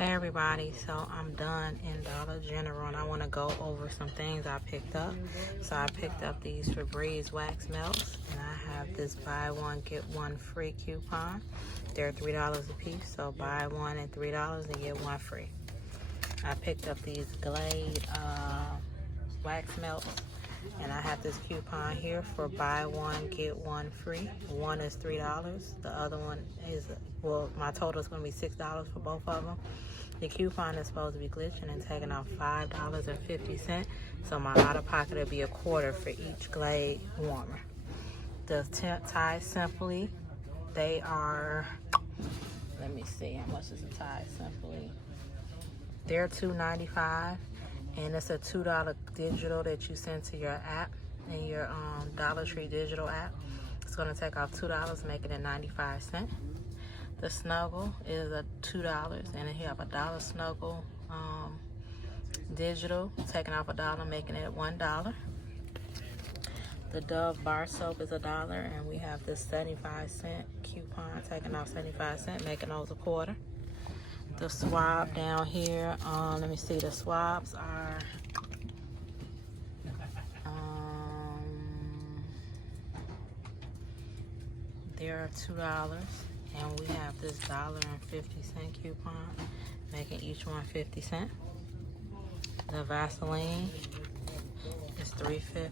Hey everybody, so I'm done in Dollar General and I want to go over some things I picked up. So I picked up these Febreze wax melts and I have this buy one get one free coupon. They're $3 a piece, so buy one at $3 and get one free. I picked up these Glade wax melts and I have this coupon here for buy one get one free. One is $3, the other one is, well, my total is going to be $6 for both of them. The coupon is supposed to be glitching and taking off $5.50, so my out of pocket will be $1/4 for each Glade warmer. The Tide Simply, they are, let me see, how much is the Tide Simply? They're $2.95. And it's a $2 digital that you send to your app, in your Dollar Tree digital app. It's going to take off $2, making it 95 cents. The Snuggle is a $2, and then you have a $1 Snuggle digital, taking off $1, making it $1. The Dove bar soap is $1, and we have this 75-cent coupon, taking off 75 cents, making those $1/4. The swab down here, let me see, the swabs are they're $2, and we have this $1.50 coupon, making each one 50 cents. The Vaseline is $3.50,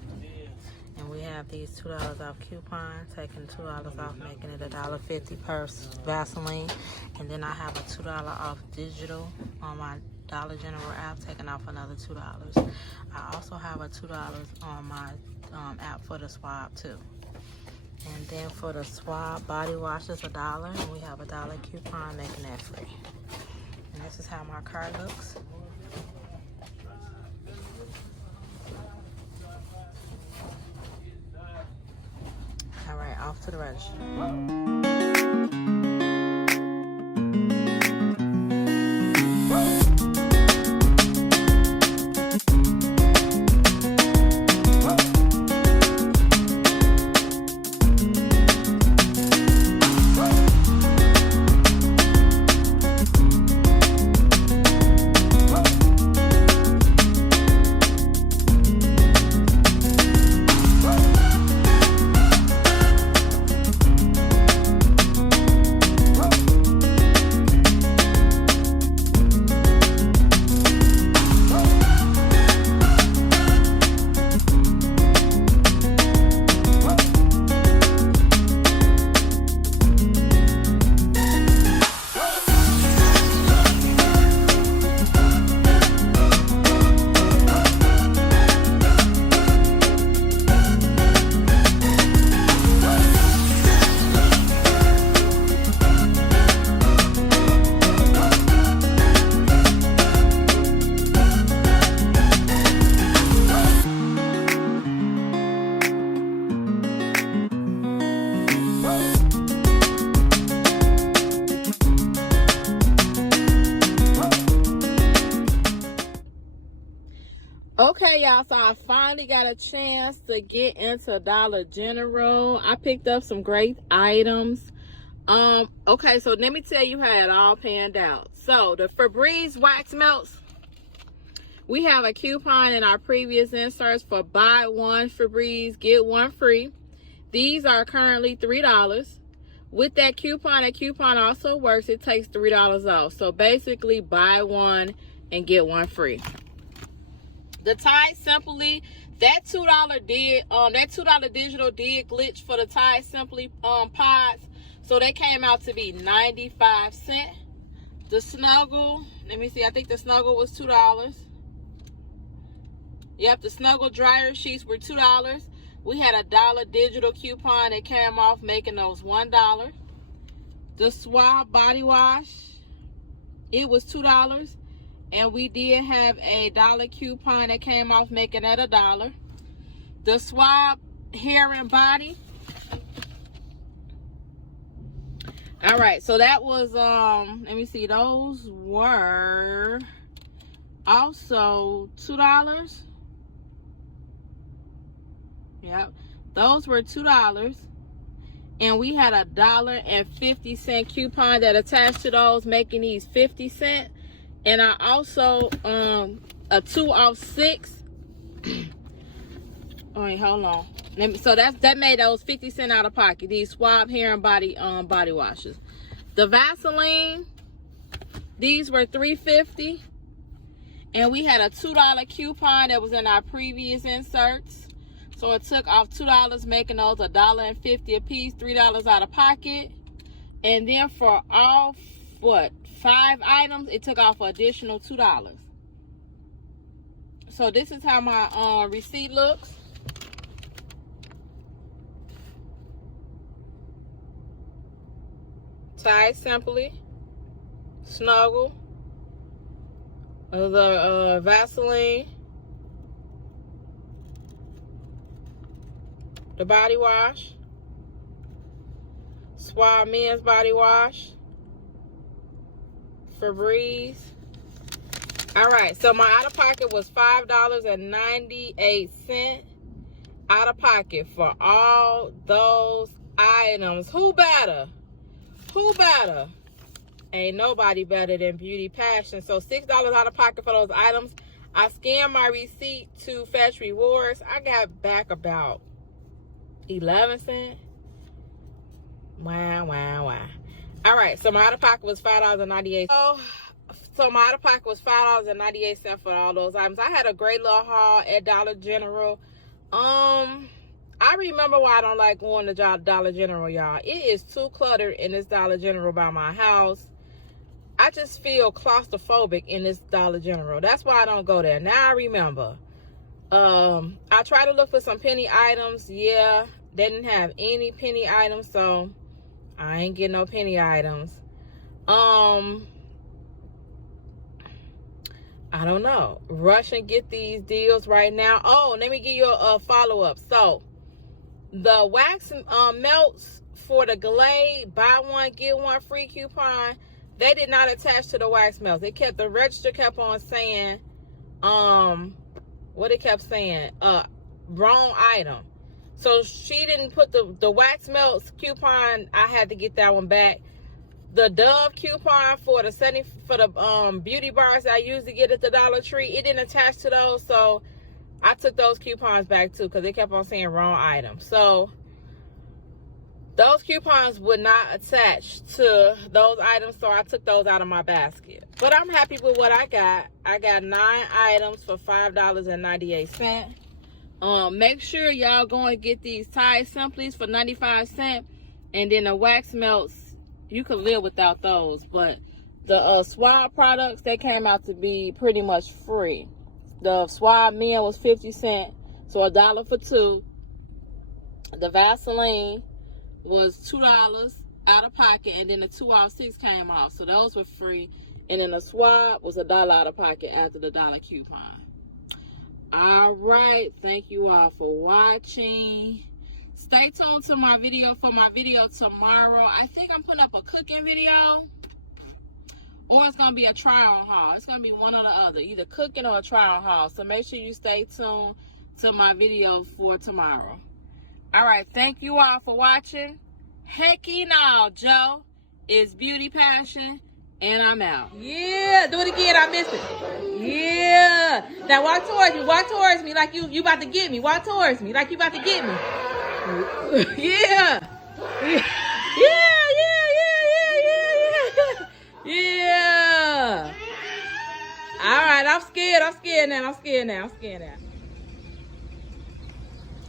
and we have these $2 off coupon, taking $2 off, making it $1.50 per Vaseline. And then I have a $2 off digital on my Dollar General app, taking off another $2. I also have a $2 on my app for the swab too. And then for the swab body wash is $1, and we have a $1 coupon, making that free. And this is how my cart looks. All right, off to the register. Okay, y'all, so I finally got a chance to get into Dollar General. I picked up some great items. Okay, so let me tell you how it all panned out. So the Febreze wax melts, we have a coupon in our previous inserts for buy one Febreze, get one free. These are currently $3. With that coupon also works. It takes $3 off. So basically buy one and get one free. The Tide Simply, that $2 digital did glitch for the Tide Simply pods, so they came out to be 95 cents. The Snuggle, let me see, I think the Snuggle was $2. Yep, the Snuggle dryer sheets were $2. We had a $1 digital coupon that came off, making those $1. The Swab body wash, it was $2. And we did have a $1 coupon that came off, making that $1. The Swab hair and body. All right, so that was let me see, those were also $2. Yep, those were $2. And we had a $1.50 coupon that attached to those, making these 50 cents. And I also a 2 off 6. Oh, wait, hold on. So that made those 50 cents out of pocket. These Swab hair and body washes. The Vaseline, these were $3.50. And we had a $2 coupon that was in our previous inserts. So it took off $2, making those $1.50 a piece, $3 out of pocket. And then for all, 5 items, it took off an additional $2. So this is how my receipt looks. Tie Simply, Snuggle, the Vaseline, the body wash, Swab men's body wash, Febreze. All right, so my out of pocket was $5.98 out of pocket for all those items. Who better? Who better? Ain't nobody better than Beauty Passion. So $6 out of pocket for those items. I scanned my receipt to Fetch Rewards. I got back about 11 cents. Wow. All right, so my out of pocket was $5.98. So my out of pocket was $5.98 for all those items. I had a great little haul at Dollar General. I remember why I don't like going to Dollar General, y'all. It is too cluttered in this Dollar General by my house. I just feel claustrophobic in this Dollar General. That's why I don't go there. Now I remember. I tried to look for some penny items. Yeah, they didn't have any penny items, so I ain't getting no penny items. I don't know. Rush and get these deals right now. Oh, let me give you a follow-up. So, the wax melts for the Glade buy one get one free coupon, they did not attach to the wax melts. It kept, the register kept on saying what it kept saying, wrong item. So she didn't put the wax melts coupon. I had to get that one back. The Dove coupon for the beauty bars I usually get at the Dollar Tree, it didn't attach to those, so I took those coupons back too because they kept on saying wrong item. So those coupons would not attach to those items, so I took those out of my basket. But I'm happy with what I got. I got 9 items for $5.98. Make sure y'all go and get these Tide Simplies for 95 cents, and then the wax melts, you can live without those, but the Swab products, they came out to be pretty much free. The Swab men was 50 cents, so $1 for 2. The Vaseline was $2 out of pocket, and then the 2 off 6 came off, so those were free. And then the Swab was $1 out of pocket after the dollar coupon. All right, thank you all for watching. Stay tuned to my video for my video tomorrow. I think I'm putting up a cooking video, or it's going to be a try-on haul. It's going to be one or the other, either cooking or a try-on haul. So make sure you stay tuned to my video for tomorrow. All right, thank you all for watching. Hecky now, Joe. It's Beauty Passion, and I'm out. Yeah, do it again. I missed it. Yeah. Now walk towards me. Walk towards me like you about to get me. Walk towards me like you about to get me. Yeah. Yeah. All right, I'm scared now.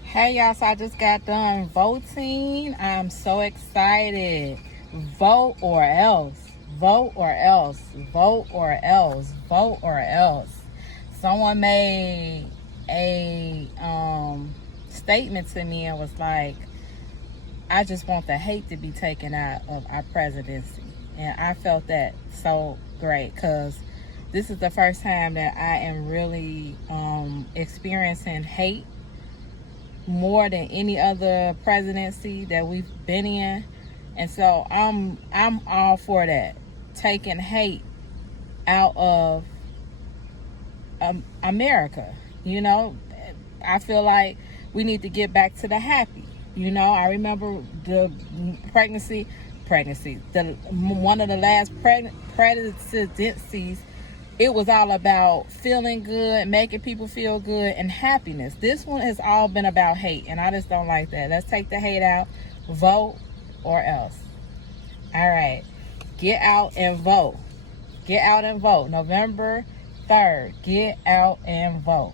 Hey y'all, so I just got done voting. I'm so excited. Vote or else. Vote or else. Vote or else. Vote or else. Someone made a statement to me and was like, I just want the hate to be taken out of our presidency. And I felt that so great, because this is the first time that I am really experiencing hate more than any other presidency that we've been in. And so I'm all for that, taking hate out of America. You know, I feel like we need to get back to the happy. You know, I remember the pregnancy, one of the last presidencies it was all about feeling good, making people feel good, and happiness. This one has all been about hate, and I just don't like that. Let's take the hate out. Vote or else. All right. Get out and vote. Get out and vote. November 3rd. Get out and vote.